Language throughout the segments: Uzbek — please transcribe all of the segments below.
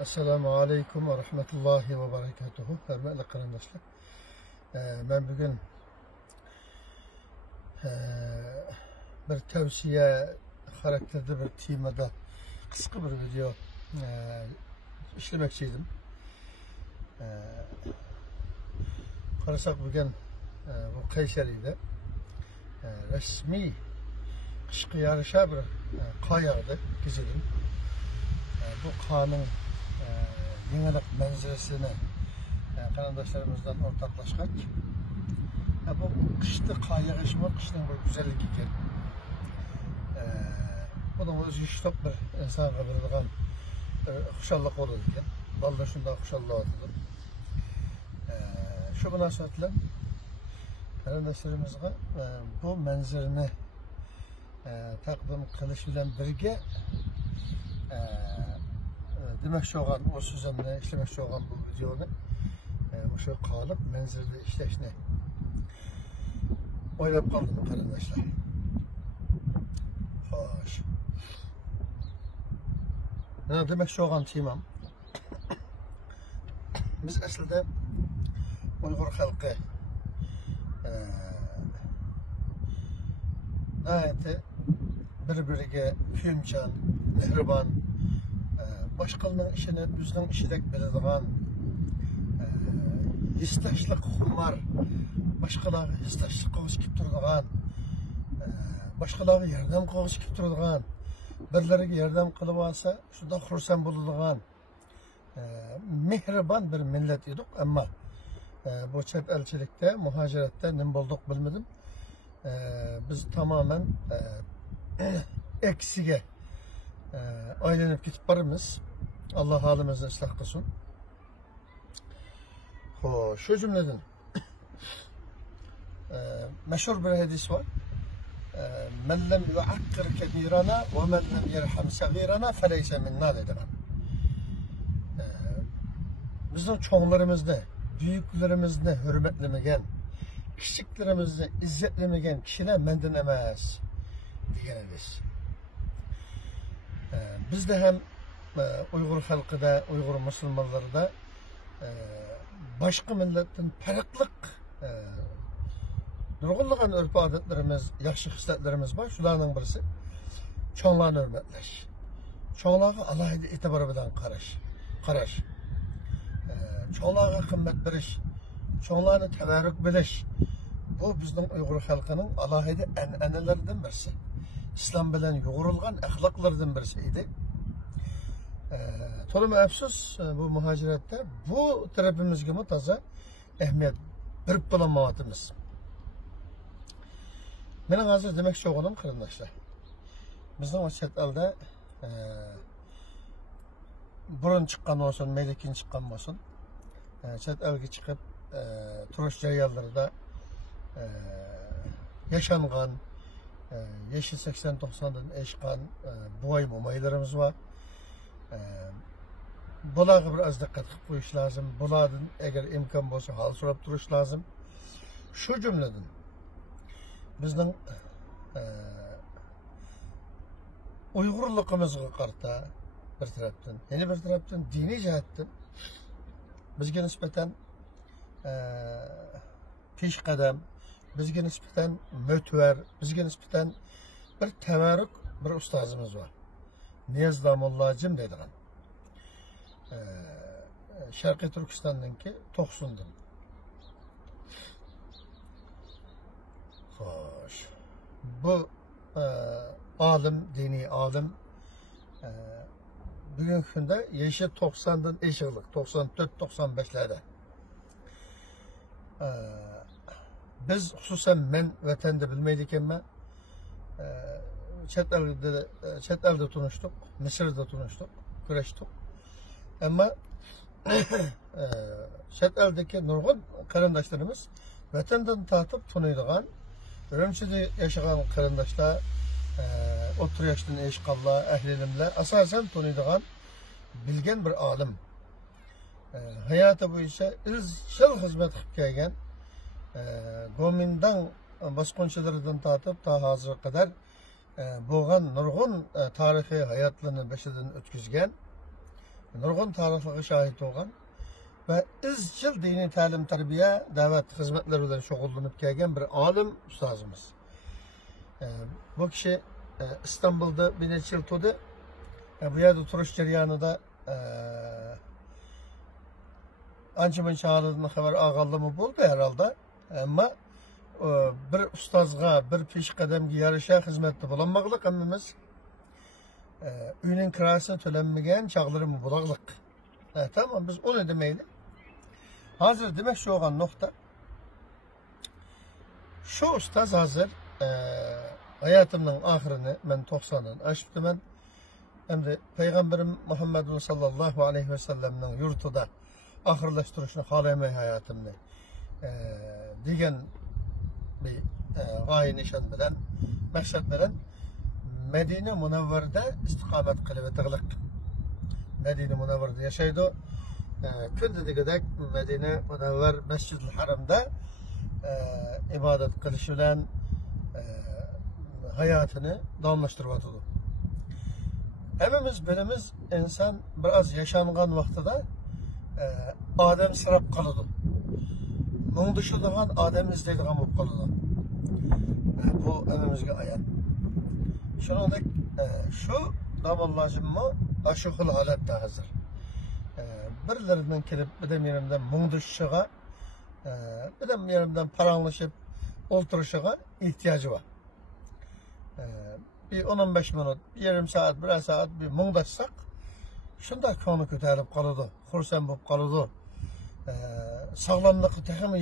Assalamu alaikum ve rahmetullahi ve berekatuhu. Hürmetli arkadaşlar. Ben bugün bir tavsiye karakterde bir temada kısa bir video işlemekçiydim. Karasak bugün bu Kayseri'de resmi kışkı yarışa bir kayadı gezedim. Bu kanın yenilik menziresini arkadaşlarımızdan ortaklaştık. Bu kışta kar yağışı var, kışın bir güzellik ekan. Bunun özü çok bir insana bildiğin hoşallık olur ekan. Vallahi şunda hoşallık oldu. Şu münasebetle arkadaşlarımızga bu menzirini takdim kılış bilen birge demek olan o sözümle işlemek olan bu videonu şu kalıp menzilde işleşine oylap kaldım arkadaşlar. Hoş. Ne demek olan timam? Biz aslında Uygur halkı gayet birbiriga kuyumchan, mehriban, başkalarının işini düzgün işlek biladigan, histaşlık humar, başkalarına histaşlık qoğuş kip turadigan, başkalarına yardım qo'ğuş kip turadigan, birlariga yardım qilib olsa, shunda xursand bo'ladigan, mehriban bir millat edik, ammo bu chet elchilikda, muhojiratda nima bo'ldik bilmadim. Biz tamamen eksiga aylanıp gidip barımız. Allah halimizni ıslah kılsın. Şu cümleden meşhur bir hadis var. Men lem yuakkir kebirana ve men lem yerham sagirana feleyse minna dediler. Bizim çoğunlarımızda, büyüklerimizde hürmetlemegen, küçüklerimizde izzetlemegen kişiler menden emez diyenimiz. Bizde hem Uygur halkıda, Uygur Müslümanları da başka milletin farklı nurgulluğun örf adetlerimiz, yaxşı hissetlerimiz var. Şularının birisi çoğunluğunu hürmetleş. Çoğunluğa alayda itibar bilen qaraş. Çoğunluğa kıymet beriş, çoğunluğunu teberrük biliş. Bu bizden Uygur halkının alayda enelerinden birisi. İslam bilen yoğrulgan ahlaklardan birisiydi. Tolum afsus bu muhacirette bu tarafımızga taza ehmiyet berip bulanmavatımız. Benim hazır demek çoğunum kırındaşlar. Bizden o chet elde burun çıkan olsun, meylekin çıkan olsun. Chet elge çıkıp turuş jarayonlarida yaşangan yeşil 80-90'dan eşkan boy momaylarımız var. Bularga bir az dikkat qilib qo'yish lazım. Bulardan eğer imkon bo'lsa hal so'rab turish lazım. Şu cümleden bizning Uyg'urligimizga qarata bir tarafdan, yana bir tarafdan diniy jihatdan bizga nisbatan peshqadam, bizga nisbatan mo'tvar, bizga nisbatan bir tavarruk bir ustozimiz var. Niyaz Damollajim deydigan. Sharqiy Turkistondanki To'qsundan. Xo'sh. Bu olim, diniy olim bugungi kunda yashi 90dan eshiqliq, 94-95larda. Biz xususan men vatanda bilmaydi ekanman. Chet elde tanıştık, Mısır'da tanıştık, kurashdik. Ama chet eldeki nurg'un qarindoshlarimiz vatandan tortib taniydigan, Urumchida yashagan qarindoshlar, o'rta yoshdan eshqonlar, ahli ilmlar asosan taniydigan bilgan bir olim. Hayoti bo'yicha izchil xizmat qilib kelgan, Gomindan bosqinchilaridan tortib ta hozirga qadar bo'lgan nurg'un tarixiy hayotlarni boshidan o'tkazgan nurg'un tarixiga shohid bo'lgan va izchil diniy ta'lim tarbiya da'vat xizmatlari bilan shug'ullanib kelgan bir olim ustozimiz. Bu kishi İstanbul'da bir necha yil turdi. Bu yerda turish jarayonida ancha muncha holidan xabar olganligi bo'ldi herhalde. Ammo bir ustozga, bir peshqadamga yarasha xizmatda bo'lolmoqlik hammamiz uyning kirasini to'lanmagan chog'larimiz bo'laqliq. Tamam, biz onu demaydi. Hazır demek şu olan nokta. Şu ustaz hazır hayatımın ahirini ben 90'ın aşıptım ben. Hem de Peygamberim Muhammedun sallallahu aleyhi ve sellem'nin yurtuda ahirleştirişini halayamay hayatımını diyen bir gaye nişan bilen, maksat bilen Medine Munevver'de istikamet kılıbı tığlık. Medine Munevver'de yaşaydı. Kündüdü gidek Medine Munevver Mescid-i Haram'da ibadet kılışı bilen hayatını davamlaştırmadı. Hemimiz birimiz insan biraz yaşangan vaxtıda Adem sırap kalıdı. Bunun dışıdığın Adem izlediğin bu kalıdı. Bu hemimizge hayat. Şunun şu damal lazım mı? Aşıkıl halette hazır. Birilerinden kelip bir yerimden munduşuşuğa, bir yerimden paranlaşıp oturuşuğa ihtiyacı var. Bir 10-15 minut, bir yarım saat, bir saat bir mungdaşsak, şunda konu kötülüp kalıdı, xursan bulup kalıdı. Sağlamlığı tekimi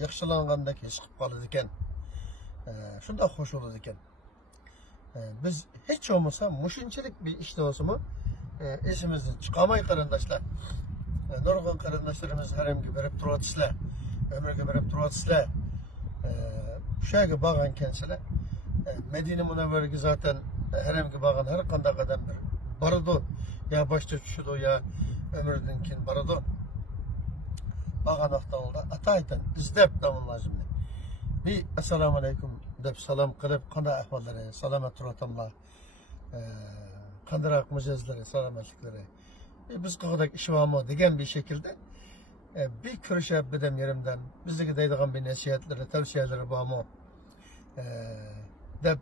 yaxşılanganda kesip kalıdı iken. Şunda hoş olurdu iken. Biz hiç olmasa muşinçilik bir işte olsa mı işimizden çıkamayı karındaşlar. Nurg'un qarindoshlarimiz haramga berib turyapsizlar, umrga berib turyapsizlar. Shu yerga borgan ekansilar. Medine Munevver'ga zaten haramga borgan har qanday qadam boradi. Ya boshqa tushidi, ya umrdan keyin boradi. Borgan vaqtda ataydan izlab davom lazım. Bir assalomu alaykum deb salom qilib, qanday ahvollaringiz, salomat turatamlar. Qandaroq mijozlari, salomatliklari. Biz qilgan ish bormi degan bir şekilde bir ko'rishib bedem yerimden bizga deydigan bir nasihatlari, tavsiyalari bormi deb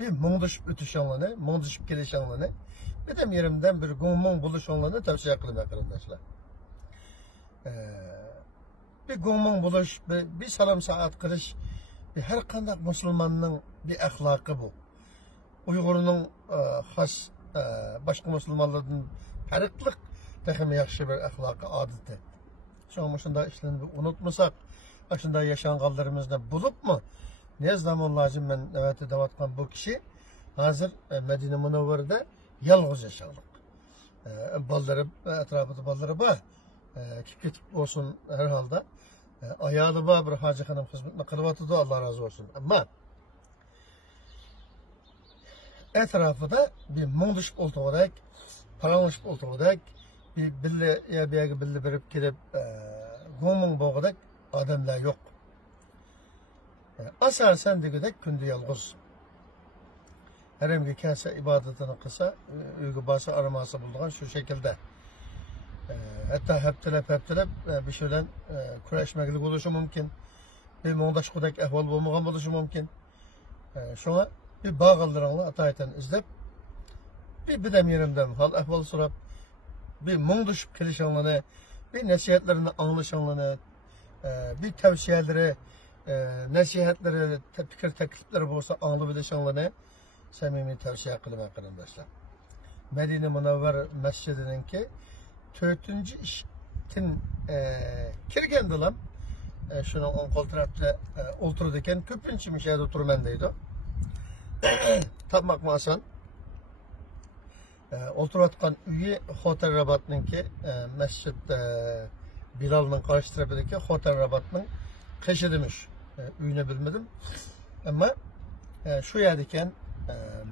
bir mungdishib o'tishinglarni, mungdishib kelishinglarni bedem yerimden bir gummun buluşinglarni tavsiya qilaman qarindoshlar. Bir gummun buluş, bir salom saat qilish bir har qanday musulmonning bir axloqi bu. Uyg'urning xos başqa musulmonlardan farqliq texmi yaxshi bir axloqiy odati. Shunda ishlarni unutmasak, shunda yaşanganlarımızda bulup mu? Ne zaman lazım ben evet davatkan bu kişi hazır Medine Munevver'de yalnız yaşadık. Balları etrafında balları var. Kitip olsun herhalde. Ayağı var bir Hacı Hanım hizmetine kılvatı da Allah razı olsun. Ama etrafında bir munduşup oltarak, paranlaşıp oltarak, bir billi verip gelip gumun boğadak adamlar yok. Asasen de gidek kündü yalnız. Herhangi kelse ibadetini kısa, uygu bası araması bulduğun şu şekilde. Hatta heptilep bir şeyden kurashmaklik oluşu mümkün. Bir mondaş kudak ehval bulmagan oluşu mümkün. Şuna bir bağıldıranlı atayeten izlep, bir bidem yerimden hal ehval sorap, bir munduşup kelişanlığını, bir nasihatlerini anlaşanlığını, bir tavsiyeleri, nasihatleri, fikir teklifleri olsa anlayabilişanlığını samimi tavsiye kılım arkadaşlar. Medine Munevver Mescidi'nin ki 4. iştin kirgendi lan. Şunu on kol tarafta otururken köpünçü müşahede oturmandaydı. Tapmak mı asan? Oturatkan üye Hotel Rabat'ın ki Mescid Bilal'ın karşı tarafındaki Hotel Rabat'ın keşi demiş. Üyünü bilmedim. Ama şu yerdeyken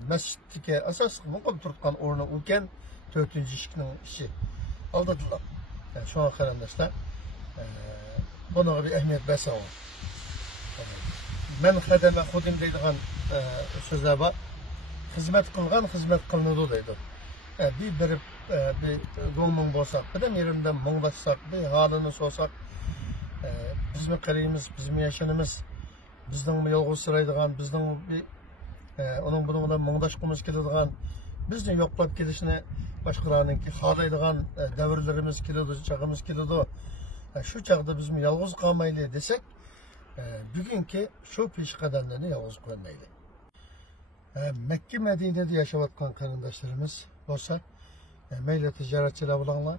mescitteki asas mukam tutkan oruna uken 4. işkinin işi aldadılar. Şu an arkadaşlar buna bir ehemmiyet besa var. Men xedeme xudim deydiğen sözler var. Hizmet kılgan, hizmet kılınıdı deydi. Bir berip bir doğumun bolsak, bir de yerimden muңdaşsak, bir halini sorsak, bizmi qaraymiz, bizmi yaşanımız, bizning yolg'iz sıraydigan, bizning bir onun bununla muңdaşqımız keladigan, bizni yo'qlab kelishini boshqalarninki xohlaydigan davrlarimiz keladi, chog'imiz keladi. Shu chog'da bizmi yolg'iz qolmayli desak, bugungi shu peshqadamlarni yolg'iz qo'ymayli. Makka Madinada yashayotgan qarindoshlarimiz bo'lsa, mayli tijoratchilar bo'linglar,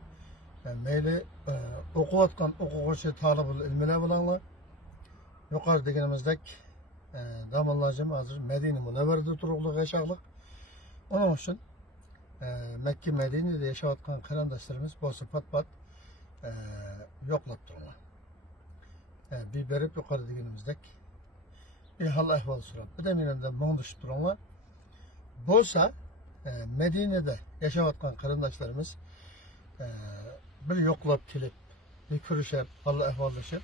mayli o'qiyotgan o'quvchi talabul ilmlar bo'linglar, yuqori deganimizdek damonlajim hozir Madina Munavvarada turug'liq yashaqliq. Onun uchun Makka Madinada yashayotgan qarindoshlarimiz bo'lsa pat-pat yo'qlab turinglar. Bir berib yuqori deganimizdek bir hal ahvol so'rab, bir de mendan muңdashib turinglar. Bo'lsa Madinada yashayotgan qarindoshlarimiz bir yo'qlab kelib, bir ko'rishib, hal ahvollashib,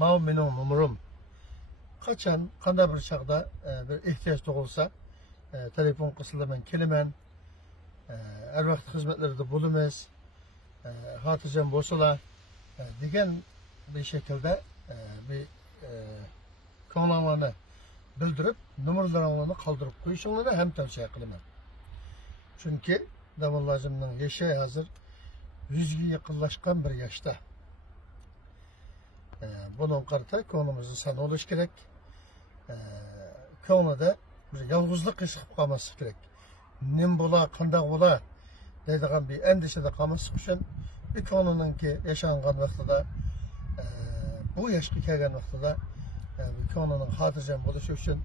mana mening numarim qachon qanday bir chaqda bir ehtiyoj tug'ilsa telefon qilsalar men kelaman, har vaqt xizmatlarda bo'lamiz, xotirjam bo'lsalar degan bir şekilde bir konularını bildirip numaralarını kaldırıp koyuşunları hem tavsiye kılımım. Çünkü davullacımın yaşı hazır 100'e yakınlaşkan bir yaşta. Bunun kartı konumuzu sana oluş gerek. Konuda bir yalnızlık ışıkıp kalması gerek. Nim bula, kandak bula dediğim bir endişede kalması için bir konunun ki yaşangan vaxtıda bu yaşga kelgan vaqtida konunun xotirjam bo'lishi uchun,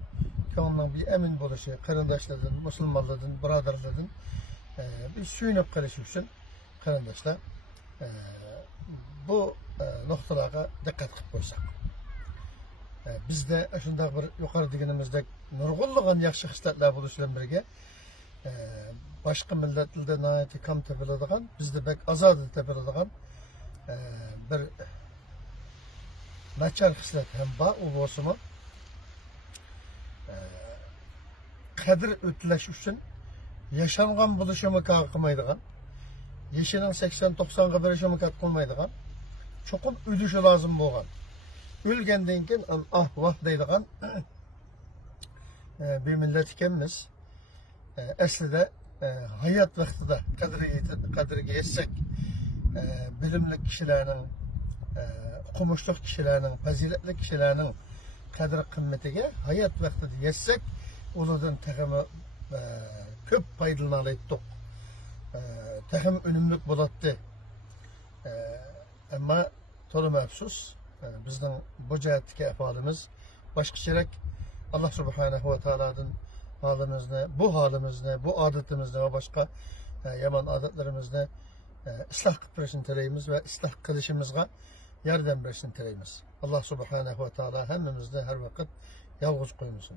konunun bir emin bo'lishi, qarindoshlardan, musulmonlardan, birodarlardan bir suyunib qolishi uchun qarindoshlar bu nuqtalarga diqqat qilib qo'ysak. Bizda shunday bir yuqori deganimizdek nurg'unlagan yaxshi hislatlar bo'lishi bilan birga boshqa millatlarda nihoyatda kam topiladigan, bizda bek ozod topiladigan bir nachar hislat ham bor. U bo'lsa-mu qadr o'tlash uchun yashangan bo'lishi mumkin qilmaydigan, yashining 80-90 ga berishi mumkin qilmaydigan, cho'qim o'lishi lozim bo'lgan, o'lgandan keyin vah deydigan bir millat ekanmiz. Aslida hayot vaqtida qadriga yetsak, bilimli kishilarning, o'qimishli kishilarning, fazilatli kishilarning qadr qimmatiga hayot vaqtida yetsak, ulardan texmi ko'p foydalanayotdik. Texim unumli bo'ladi. Ammo to'liq afsus, bizning bu jihatdagi ahvolimiz boshqacharak. Alloh subhanahu va taolodan halimizni, bu odatimizni ve başka yaman odatlarimizni ıslah qilib berishini tilaymiz ve ıslah qilishimizga yordam berishini tilaymiz. Alloh subhanahu va taolo hammamizni har vaqt yolg'iz qo'ymasin.